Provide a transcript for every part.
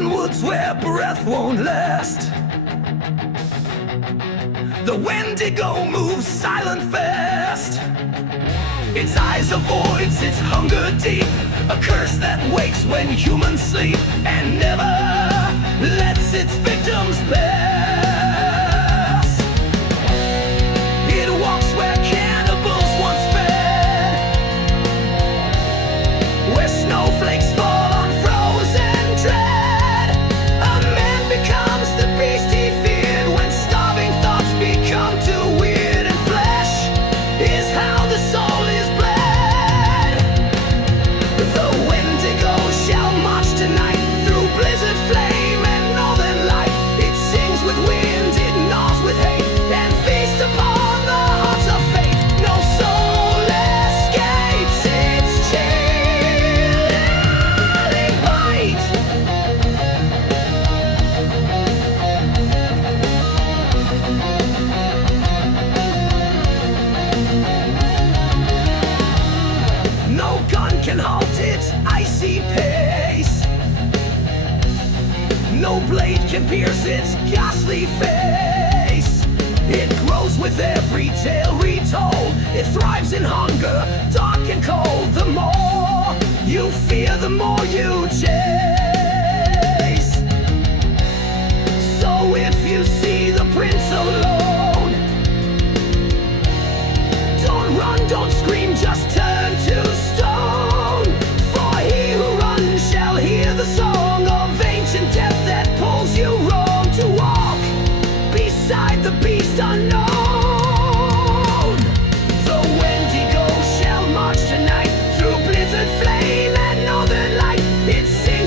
Woods where breath won't last, the Wendigo moves silent fast. Its eyes avoids its hunger deep, a curse that wakes when humans sleep and never lets its victims pass. It walks where cannibals once fed, where snowflakes fall on frozen dread. Becomes the beast he feared when starving thoughts become too weird, and flesh is how the soul is bled. The Wendigo shall march tonight through blizzard, flame, and northern light. It sings with wind, it gnaws with hate, and feasts upon the hearts of fate. No soul escapes its chilling bite. No gun can halt its icy pace, no blade can pierce its ghastly face. It grows with every tale retold, it thrives in hunger, dark and cold. The more you fear, the more you chase. So if you see the prince alone, don't run, don't scream, just turn to stone. For he who runs shall hear the song of ancient death that pulls you wrong, to walk beside the beast unknown. The Wendigo shall march tonight through blizzard, flame, and northern light. It sings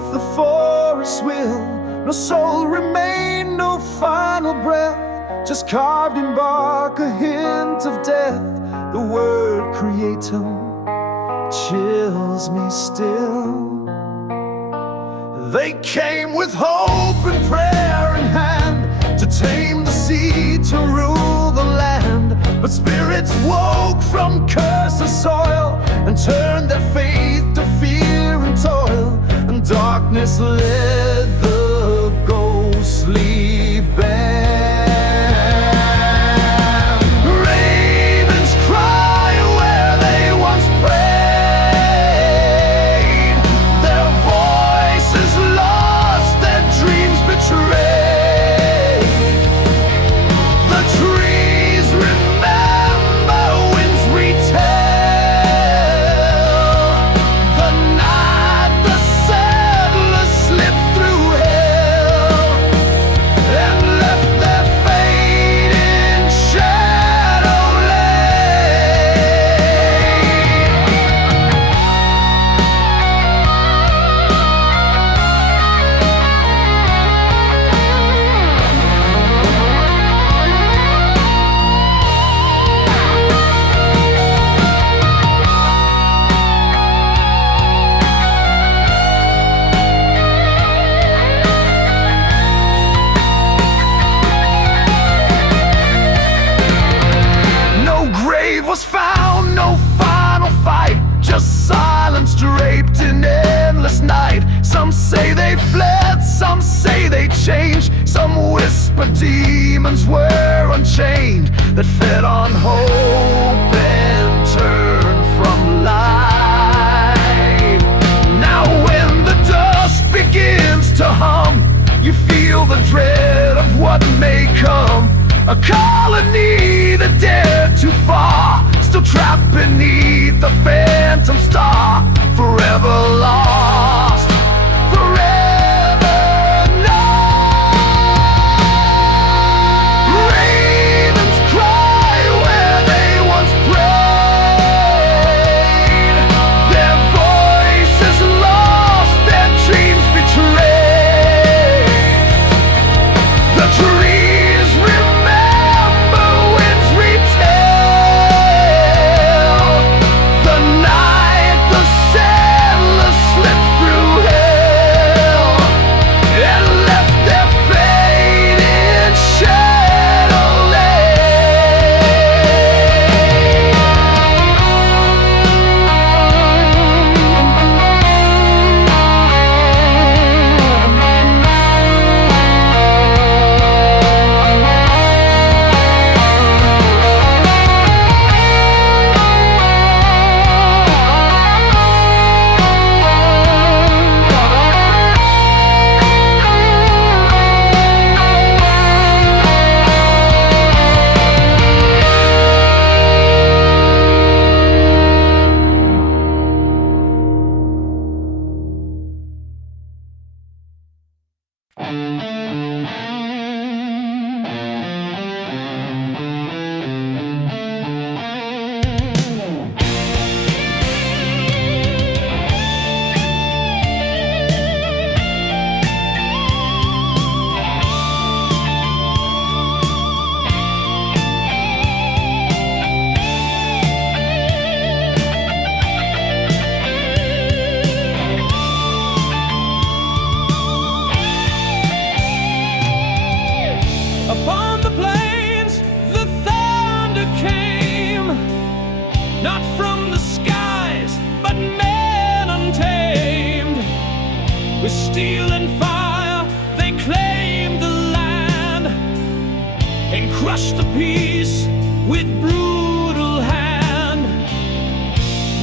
beneath the forest will. No soul remain, no final breath, just carved in bark a hint of death. The word creatum chills me still. They came with hope and prayer in hand, to tame the sea, to rule the land. But spirits woke from cursed soil, and turned their faith to fear and toil. And darkness led the ghostly band. Ravens cry where they once prayed, their voices lost, their dreams betrayed. The trees remember, winds retell the night the settlers slipped through hell and left their fate in shadow was found, no final fight, just silence draped in endless night. Some say they fled, some say they changed, some whisper demons were unchained, that fed on hope and turned from light. Now when the dust begins to hum, you feel the dread of what may come. A colony that dared too far, still trapped beneath the phantom star. Forever lost, forever known. Ravens cry where they once prayed, their voices lost, their dreams betrayed. The trees remember, winds retell the night the settlers slipped through hell and left their fate in upon the plains, the thunder came, not from the skies, but men untamed. With steel and fire, they claimed the land, and crushed the peace with brutal hand.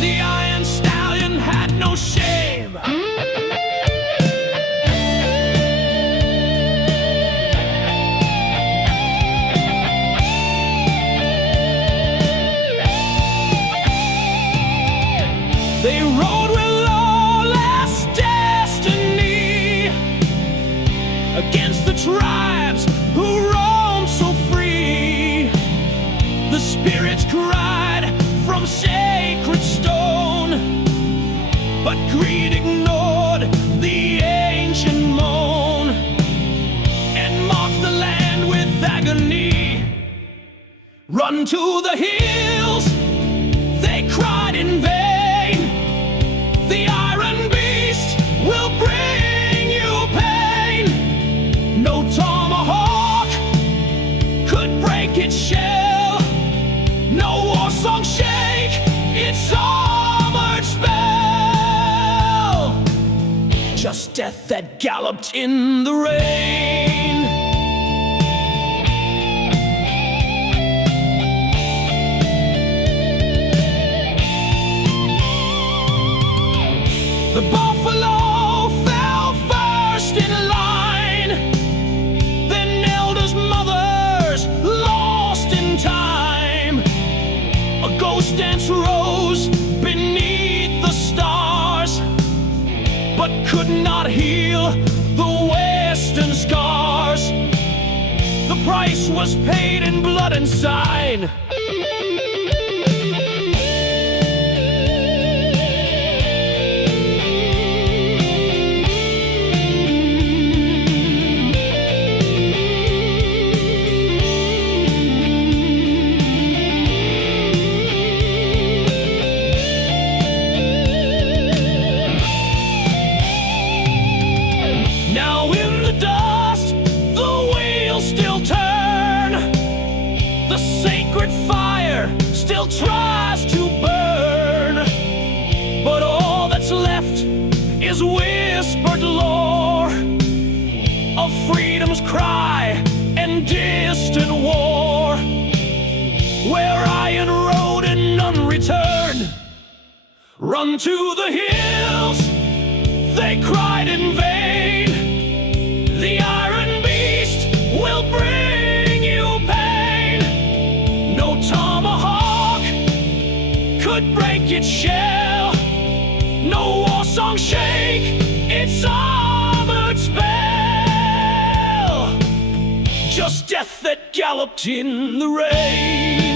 The iron stallion had no shame. They rode with lawless destiny against the tribes who roamed so free. The spirits cried from sacred stone, but greed ignored the to the hills, they cried in vain. The iron beast will bring you pain. No tomahawk could break its shell. No war song shake its armored spell. Just death that galloped in the rain. The buffalo fell first in line, then elders, mothers, lost in time. A ghost dance rose beneath the stars, but could not heal the western scars. The price was paid in blood and sign. Now in the dust, the wheels still turn. The sacred fire still tries to burn. But all that's left is whispered lore of freedom's cry and distant war, where iron road and none return. Run to the hills, they cried in vain. The iron beast will bring you pain. No tomahawk could break its shell. No war song shake its armored spell. Just death that galloped in the rain.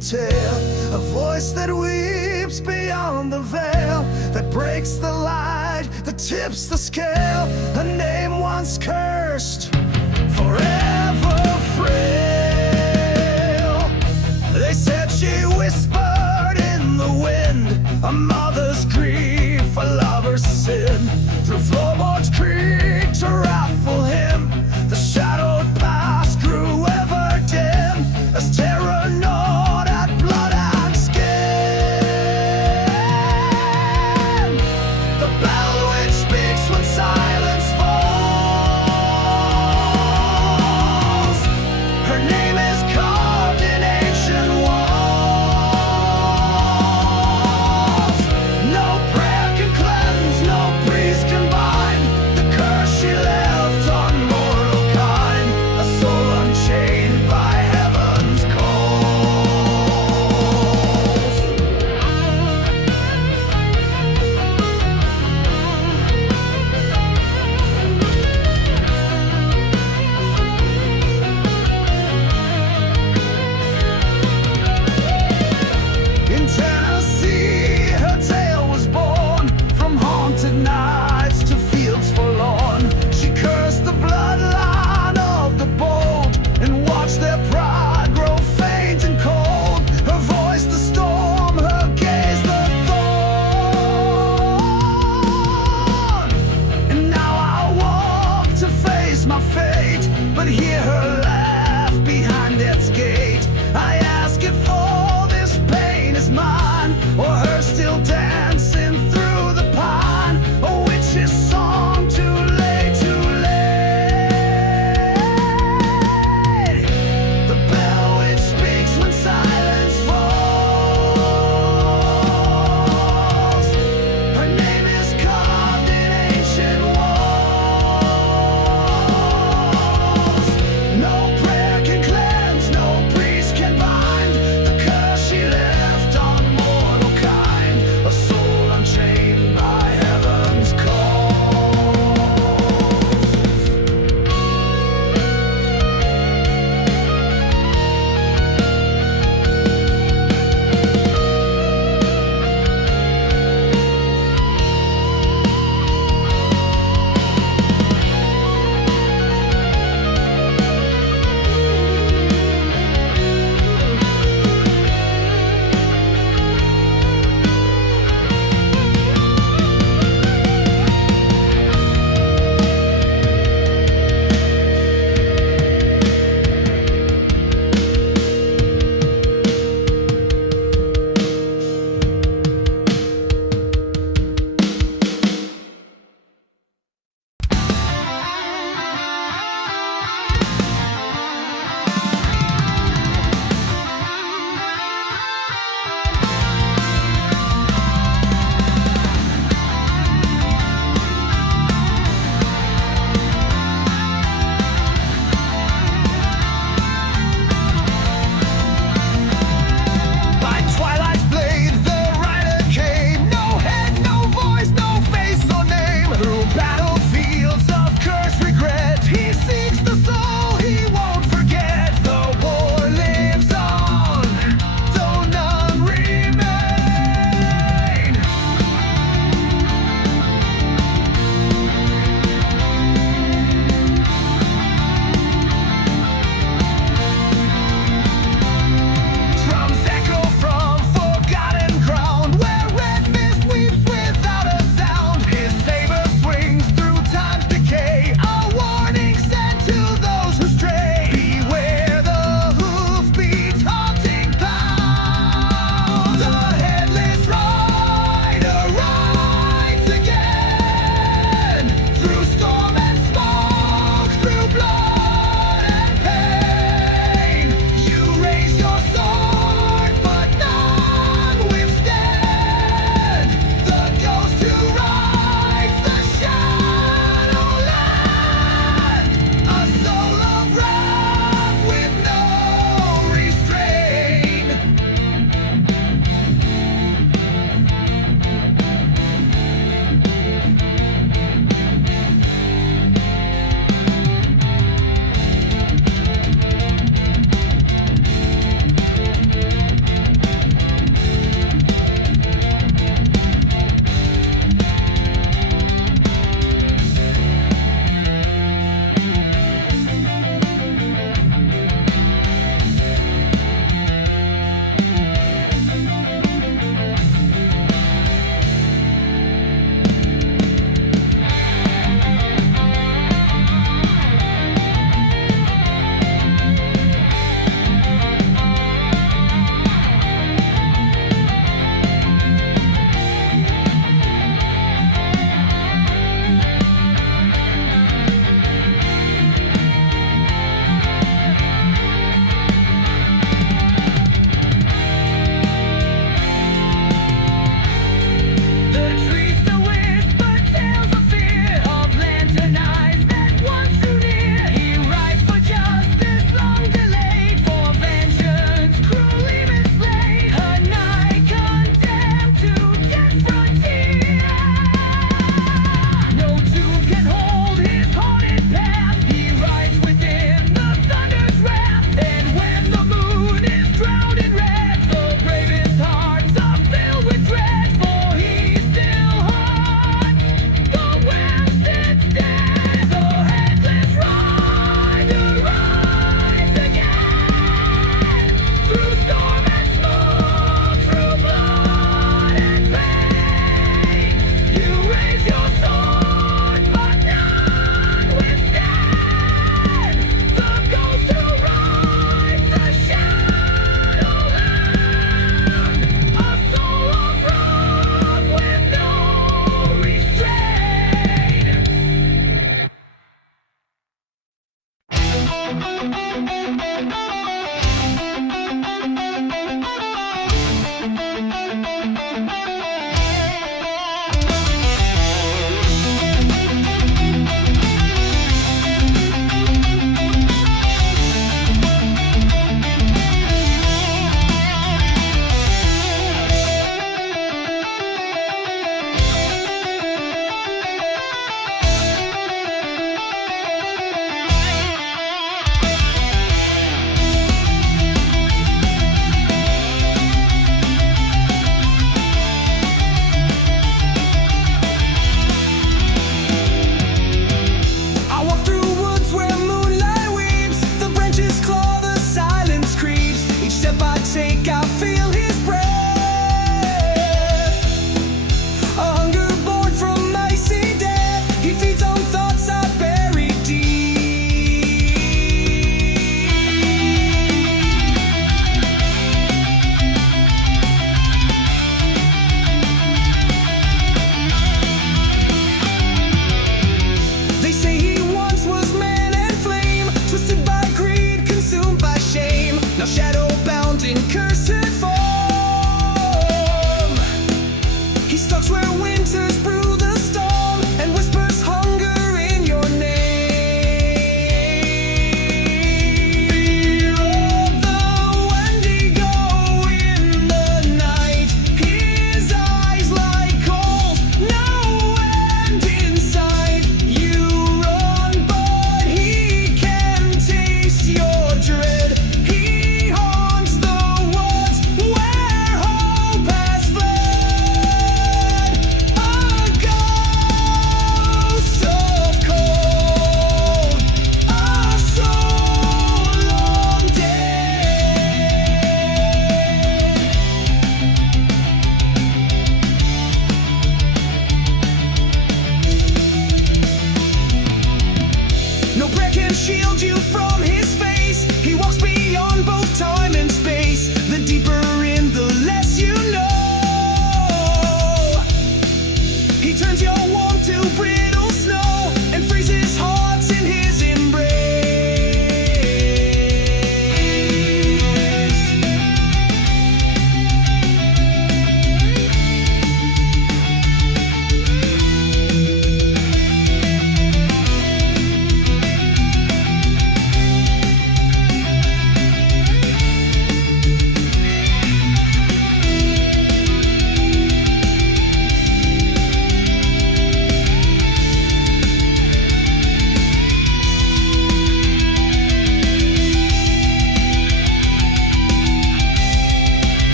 tale, a voice that weeps beyond the veil, that breaks the light, that tips the scale, a name once cursed, forever frail. They said she whispered in the wind, a mother's grief, a lover's sin, through floorboards creak to raffle him. The shadowed past grew ever dim as terror gnawed at blood and skin. The bell which speaks when silence falls, her name is carved in ancient walls. No prayer can cleanse, no priest can bind the curse she left on mortal kind, a soul unchained by heaven's calls. In Tennessee, her tale was born, from haunted nights to fields forlorn. She cursed the bloodline of the bold and watched their pride grow faint and cold. Her voice the storm, her gaze the thorn. And now I walk to face my fate, but hear her laugh behind death's gate. I ask if all this pain is mine, or her still dancing through the pine. Oh,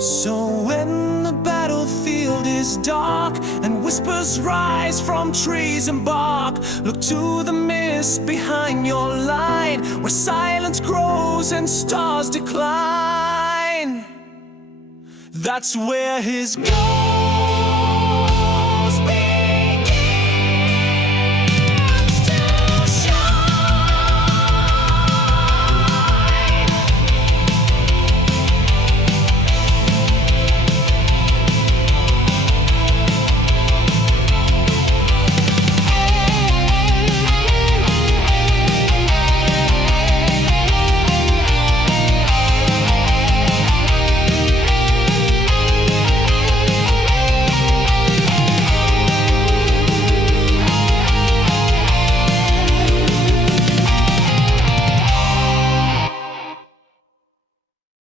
So when the battlefield is dark and whispers rise from trees and bark, look to the mist behind your line, where silence grows and stars decline. That's where his goal